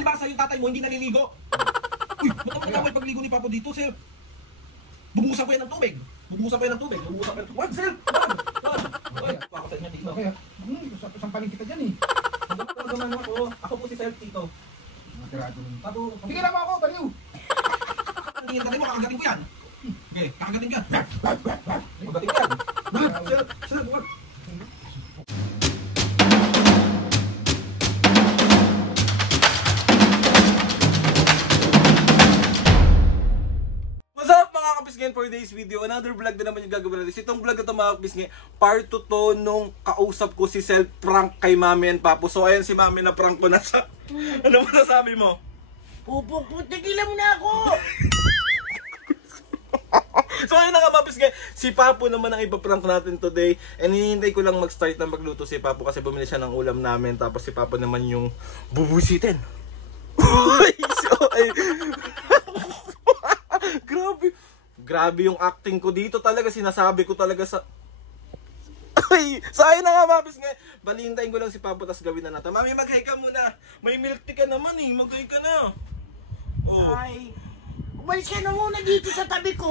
Palibasa yung tatay mo hindi naliligo. Uy, ba't naman may pagligo ni Papa dito, sir? Bubuhusan ko yan ng tubig. Bubuhusan ko yan ng tubig. Bubuhusan ko yan ng tubig. Wag, sir! Wag! Wag! Wag! Ako sa inyo, Tito. Okay. Sampaling kita dyan eh. Magdamano ako. Ako po si Sir Tito. Papo. Sige naman ako, baliw. Hindi yan, mo, kakagating ko yan. Okay, kakagating ko yan. Kakagating ko yan. Sir, sir, wag. Ngayon for today's video, another vlog na naman yung gagawin natin. Itong vlog na ito mga kapis ngayon, part 2 to nung kausap ko si self-prank kay Mami and Papo. So ayan si Mami na prank ko na sa... Ano masasabi mo? Pupuk, tigilan mo na ako! So ayun na nga mga kapis ngayon, si Papo naman ang ipaprank natin today. And hinihintay ko lang mag-start na magluto si Papo kasi bumili siya ng ulam namin. Tapos si Papo naman yung bubusitin. Grabe. Grabe yung acting ko dito talaga. Sinasabi ko talaga sa... Ay! So ayun na nga mabis nga. Balintayin ko lang si Papo tas gawin na natin. Mami, mag-hi ka muna. May milk tea ka naman eh. Mag-hi ka na. Oh. Ay, umalis ka na muna dito sa tabi ko.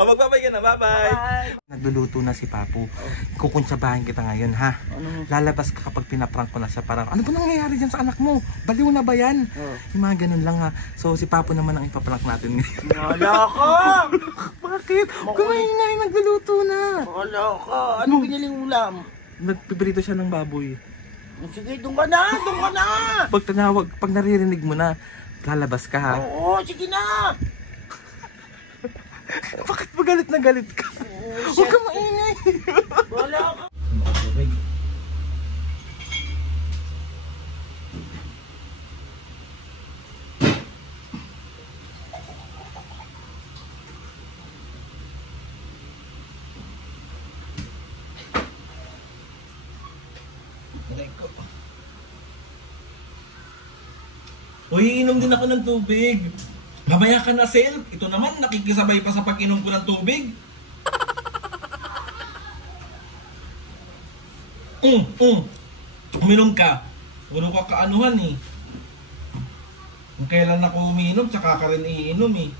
Magbabay ka na. Bye-bye. Bye. Nagluluto na si Papo. Kukuntsabahin kita ngayon ha. Lalabas ka kapag pinaprank ko na siya. Parang ano ba nangyayari dyan sa anak mo? Baliw na ba yan? Yung mga ganun lang ha. So si Papo naman ang ipaprank natin ngayon. Wala ka! Bakit? Kumain nga yung nagluluto na. Wala ka! Ano biniling ulam? Nagpiprito siya ng baboy. Sige, doon ka na! Doon ka na! Pag tinawag, pag naririnig mo na, lalabas ka ha. Oo, sige na! Bakit ba galit na galit ka? Huwag ka maingay. Wala ka! Uy, inom din ako ng tubig. Mamaya ka na, Sel. Ito naman, nakikisabay pa sa pag-inom ko ng tubig. Uminom ka. Puro ka kaanuhan eh. Kung kailan ako uminom, tsaka ka rin iinom eh.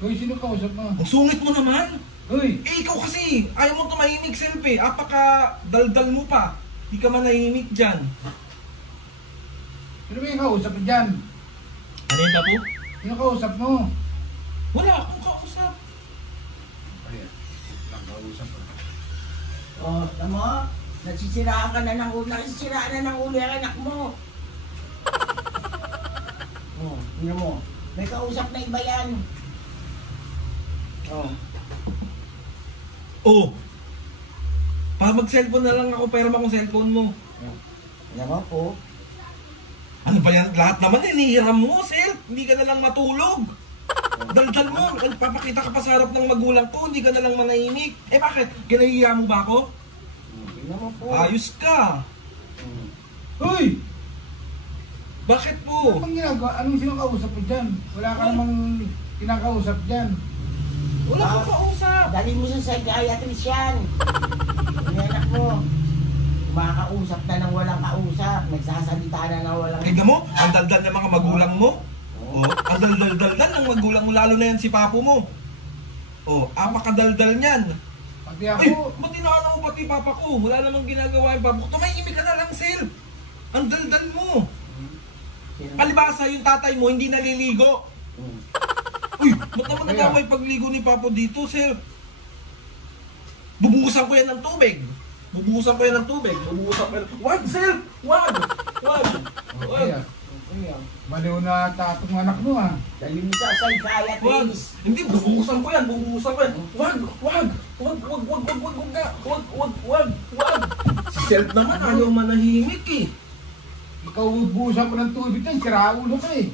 Uy, sino kausap mo? Ang sungit mo naman. Uy! Eh, ikaw kasi. Ayaw mo tumahimik, Self eh. Apaka daldal mo pa. Di ka man nahimik dyan. Sino ba yung kausap mo dyan? Ano yun, Papo? Sino kausap mo? Wala akong kausap. Ayan, lang kausap mo. Oh, tama? Nasisiraan ka na ng ulo. Nasisiraan na ng ulo yung anak mo. Oh, yun mo. May kausap na iba yan. Oh. Oh. Pa mag-cellphone na lang ako, pero akong cellphone mo. Alam mo po. Ano ba yan? Lahat naman hinihiram mo, Sel. Hindi ka na lang matulog. Daldal mo. Papakita ka pa sa harap ng magulang ko. Hindi ka na lang manahimik. Eh bakit? Ginahiya mo ba ako? Alam mo po. Ayos ka. Uy! Bakit po? Anong ginagawa? Anong sino kausap mo dyan? Wala ka namang kinakausap dyan. Wala akong kausap. Dali mo sa psychiatrist yan. Yung anak mo. Kumakausap na ng walang kausap. Nagsasalita na ng walang... Tignan mo, ang daldal ng mga magulang mo. Oh, ang daldal-daldal ng magulang mo, lalo na yan si Papo mo. Oh, apakadaldal niyan. Pati Ay, ako, ba't tinaanan mo pati Papa ko? Wala namang ginagawa yung Papa ko. Tumahimik ka na lang, Sel. Ang daldal mo. Palibasa yung tatay mo, hindi naliligo. Uy, ba't naman nagaway pagligo ni Papa dito, Sel? Bubuhusan ko yan ng tubig. Bubuhusan ko yan ng tubig. Bubuhusan ko yan. Wag, Sel! Wag! Wag! Wag! baliw na tatong anak mo ha. Dali mo sa Wag! psychiatrist. Hindi, bubuhusan ko yan. Bubuhusan ko yan. Wag! Wag! Wag! Wag! Wag! Wag! Wag! Wag! Wag! Wag! Wag! Wag! Si Sel naman, ayaw manahimik eh. Ikaw bubusan ko ng tubig yan, siraulo ka eh.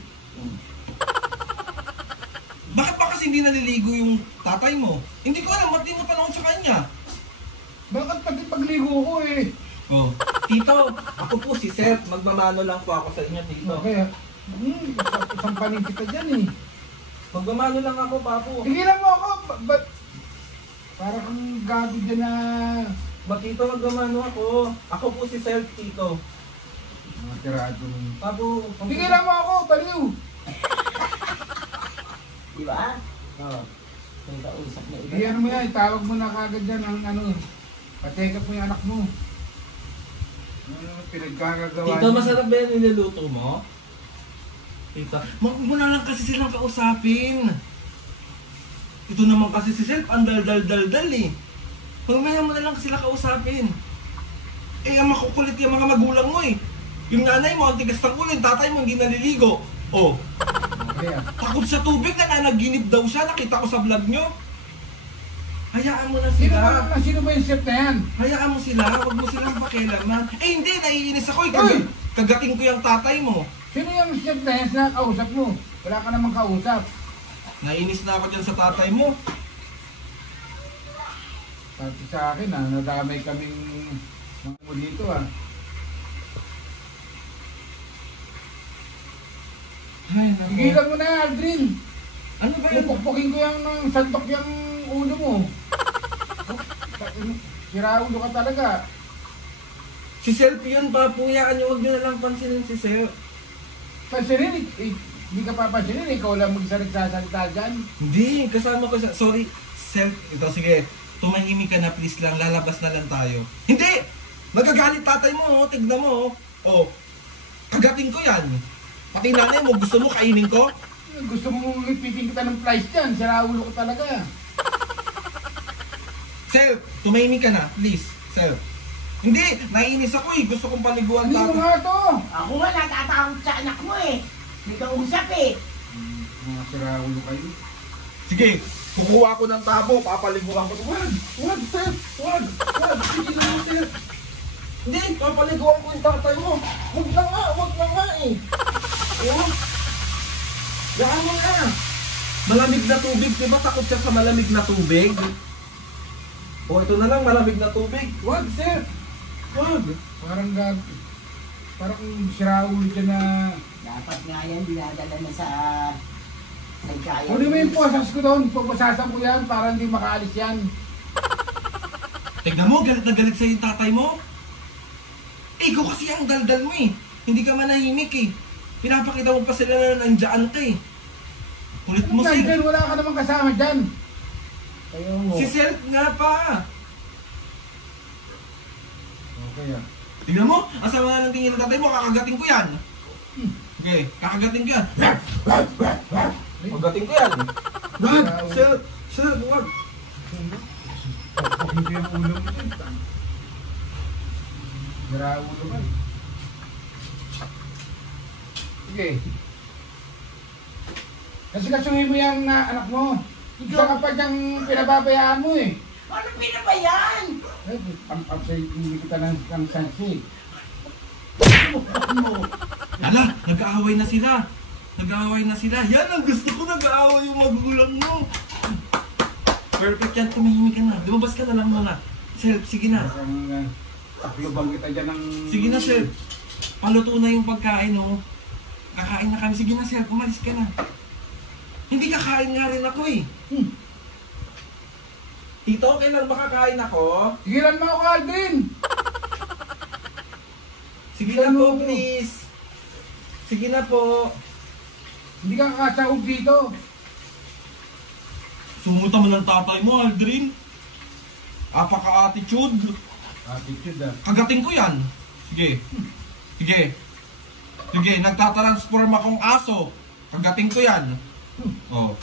Bakit ba kasi hindi naliligo yung tatay mo? Hindi ko alam, ba't di mo tanong sa kanya? Bakit pati pagligo ko eh? Oh. Tito, ako po si Seth. Magmamano lang po ako sa inyo, Tito. Okay ha. Isang panin kita dyan eh. Magmamano lang ako, Papo. Tigilan mo ako! Ba't? Para kang gabi dyan na... Ba, Tito, magmamano ako. Ako po si Seth, Tito. tirado mo. Papo, Tigilan mo ako, baliw! Di ba? Oo. May kausap na iba. Iyan mo yan, itawag mo na kagad dyan ang ano, patekap mo yung anak mo. Ano, pinagkakagawa Tito, masarap ba yan niluluto mo? Tita, wag mo na lang kasi silang kausapin. Ito naman kasi si Self, ang dal-dal-dal-dal eh. Pagmaya mo na lang sila kausapin. Eh, ang makukulit yung mga magulang mo eh. Yung nanay mo, ang tigas ng ulo, yung tatay mo, hindi naliligo. Oh, Kaya, takot sa tubig, nananaginip daw siya, nakita ko sa vlog nyo. Hayaan mo na sino ba yung chef na yan? Hayaan mo sila, huwag mo silang pakialaman. Eh hindi, naiinis ako eh. Uy! Kagating ko yung tatay mo. Sino yung chef na yan na kausap mo? Wala ka namang kausap. Naiinis na ako dyan sa tatay mo. Pati sa akin nadamay kaming mga mo dito Ay, naku. Tigilan mo na, Aldrin. Ano ba yun? Pupukpukin ko yung santok yung ulo mo. Sira ulo ka talaga. Si Self yun, papuyaan nyo. Huwag nyo na lang pansinin si Self. Pansinin, hindi ka papansinin, ikaw lang magsasalita dyan. Hindi, kasama ko siya. Sorry, Self. Ito, sige. Tumahimik ka na, please lang. Lalabas na lang tayo. Hindi! Magagalit tatay mo, oh. Tignan mo, oh. Oh. Kagating ko yan. Pati nanay mo, gusto mo kainin ko? Gusto mo ipitin kita ng flies dyan, sira ulo ko talaga. Self, tumahimik ka na, please. Self. Hindi, naiinis ako eh. Gusto kong paliguan Hindi mo nga to. Ako nga natatakot sa anak mo eh. May kausap eh. Mga sira ulo kayo. Sige, kukuha ko ng tabo, papaliguan ko. Wag, Self, wag. Sige na, Self. Hindi, papaliguan ko yung tatay mo. Wag na nga eh. Oh. Yan mo na. Malamig na tubig, di ba takot siya sa malamig na tubig? O, ito na lang, malamig na tubig. Wag, sir. Wag. Parang sira ulo dyan na... Dapat nga yan, dinadala na sa kaya. Kunin mo yung posas ko doon, pupusasan ko yan para hindi makaalis yan. Tignan mo, galit na galit sa'yo yung tatay mo. Ikaw kasi ang daldal mo eh. Hindi ka manahimik eh. Pinapakita mo pa sila na nandiyan ka eh. Kulit mo si... Nandyan, wala ka namang kasama dyan. Kayo mo. Si Self nga pa. Okay Tignan mo, ang sama nga ng tingin ng tatay mo, kakagating ko yan. Okay, kakagating ko yan. Kakagating ko yan. Wag, Self, wag. Hindi yung ulo mo dyan. Sira ulo ka. Sige. Kasi kasuhin mo yung anak mo. Isa ka pa diyang pinababayaan mo eh. Ano pinabayan? Eh, hindi kita ng sansi. Ala, nag-aaway na sila. Nag-aaway na sila. Yan ang gusto ko, nag-aaway yung magulang mo. Perfect yan, tumihimik ka na. Lumabas ka na lang muna. Self, sige na. Taklubang kita dyan ng... Sige na, Self. Paluto na yung pagkain, oh. Kakain na kami. Sige na, Self, umalis ka na. Hindi kakain nga rin ako eh. Tito, kailan ba kakain ako? Tigilan mo ako, Aldrin! Sige na po, please. Sige na po. Hindi ka kakasahog dito. Sumuta mo ng tatay mo, Aldrin. Apaka-attitude. Attitude Kagating ko yan. Sige. Sige. Sige, nagtatransform akong aso. Kagating ko yan. Oh.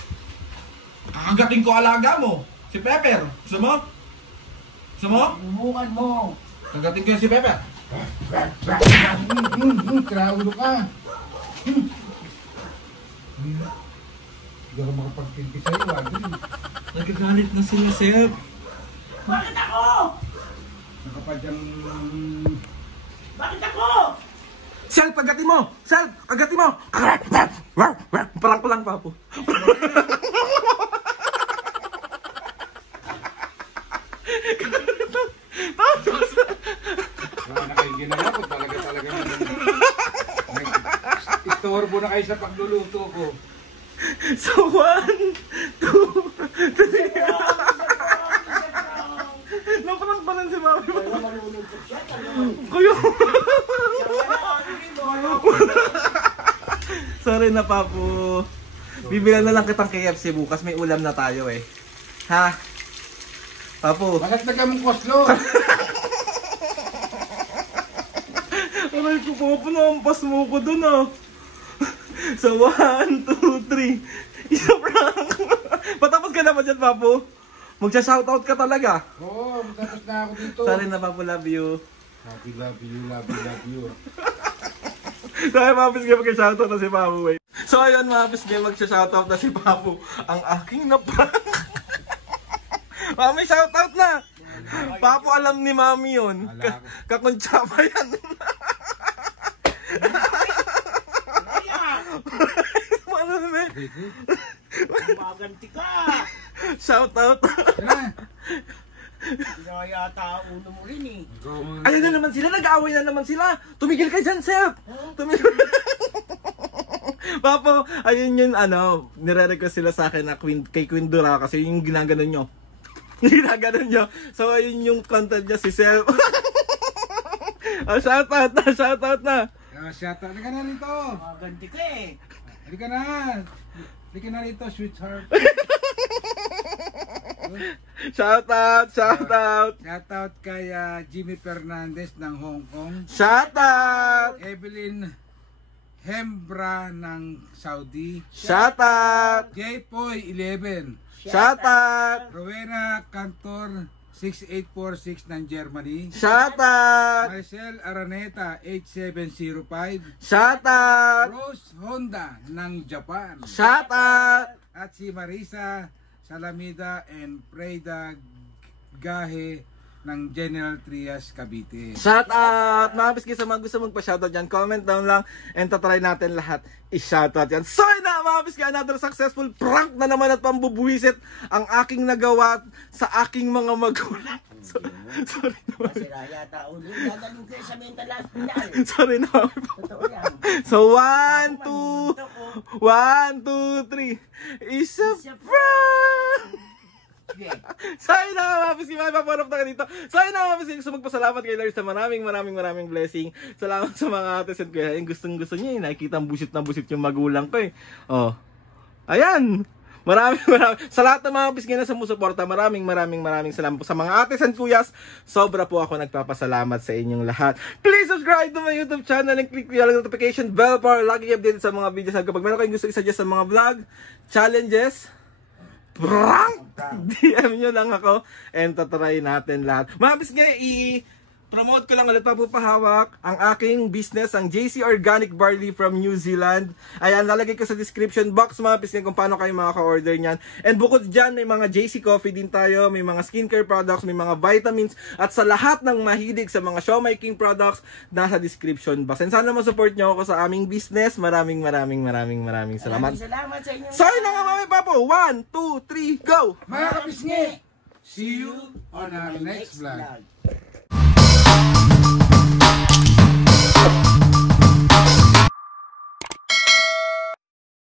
Kakagating ko alaga mo. Si Pepper. Gusto mo? Gusto mo? Umukan mo. Kagating ko yan si Pepper. Kraulo ka. Hindi ako makapagpinti sa'yo, Aldrin. Nagkagalit na sila, Sir. Bakit ako? Nakapadyang... Bakit ako? Sel, pagatin mo! Sel, pagatin mo! Parang ko lang, Papo. Wala na kayong ginawa ko, talaga istorbo na kayo sa pagluluto ko. So, 1, 2, 3. Naparang pa lang si Mami. Malulog ko siya. Kayo. Kaya Papu. Sorry na, Papu. Bibilan na lang kitang KFC bukas. May ulam na tayo eh. Ha? Papu. Malagdagan mong koslo. Aray ko, Papu, naampas mo ko dun ah. So, 1, 2, 3. Isa prank. Patapos ka naman dyan, Papu. Magsha-shoutout ka talaga. Oo, matapos na ako dito. Sorry na, Papu, love you. Happy love you, love you, love you. Sorry, Mapis, kayo mag-shoutout na si Papu, wait. So, ayun, Mapis, kayo mag-shoutout na si Papu. Ang aking naprank. Mami, shoutout na. Papu, alam ni Mami yun. Kakuntsaba yan. Ano na eh? Maganti ka! Shoutout. Kaya yata ulo mo rin eh. Ayun na naman sila, nag-aaway na naman sila. Tumigil ka dyan, Seth. Tumigil. Papo, ayun yun, nire-request sila sa akin na kay Queen Dura kasi yung ginaganon nyo. Ginaganon nyo. So, ayun yung content niya, si Seth. Shoutout na, shoutout na. Shoutout. Halika na rito. Maganti ka eh. Halika na. Halika na rito, sweetheart. Shoutout, shoutout. Shoutout kay Jimmy Fernandez ng Hong Kong. Shoutout. Evelyn Hembra ng Saudi. Shoutout. J-Poy 11. Shoutout. Rowena Cantor 6846 ng Germany. Shoutout. Marcel Araneta 8705. Shoutout. Rose Honda ng Japan. Shoutout. At si Marisa Salamida and Preda Gahe ng General Trias, Cavite. Shoutout. Mabis kayo sa mga gusto magpa-shoutout dyan. Comment down lang and tatry natin lahat i-shoutout yan. So na, mabis kayo, another successful prank na naman at pambubuwisit ang aking nagawa sa aking mga magulang. Sorry na, mabis. Masira yata ulo. Dadalhin kayo sa mental hospital. Sorry na, mabis. Totoo yan. So 1, 2, 1, 2, 3. It's a prank! Sa'yo na, mabis, mapaparap na ka dito. Sa'yo na, mabis, gusto magpasalamat kay Lord sa maraming blessing. Salamat sa mga ates at kuya. Yung gustong-gusto niya, nakikita ang busit na busit yung magulang ko eh. Oh. Ayan. Maraming. Sa lahat ng mga bisgay na sumusuporta, maraming salamat po sa mga ates and kuyas. Sobra po ako nagpapasalamat sa inyong lahat. Please subscribe to my YouTube channel and click yung notification bell para lagi updated sa mga videos. Kapag meron kayong gusto i-suggest sa mga vlog, challenges, prank! DM nyo lang ako and tatry natin lahat. Mabis nga, i-promote ko lang ulit papupahawak ang aking business, ang JC Organic Barley from New Zealand. Ayan, lalagay ko sa description box mabis nga kung paano kayo makaka-order nyan. And bukod dyan, may mga JC Coffee din tayo, may mga skincare products, may mga vitamins, at sa lahat ng mahilig sa mga showmaking products, nasa description box. And sana masupport nyo ako sa aming business. Maraming salamat. Salamat sa inyo. Sorry na nga mami papo. 1, 2, 3, go! Mga kapisngi, see you on our next vlog.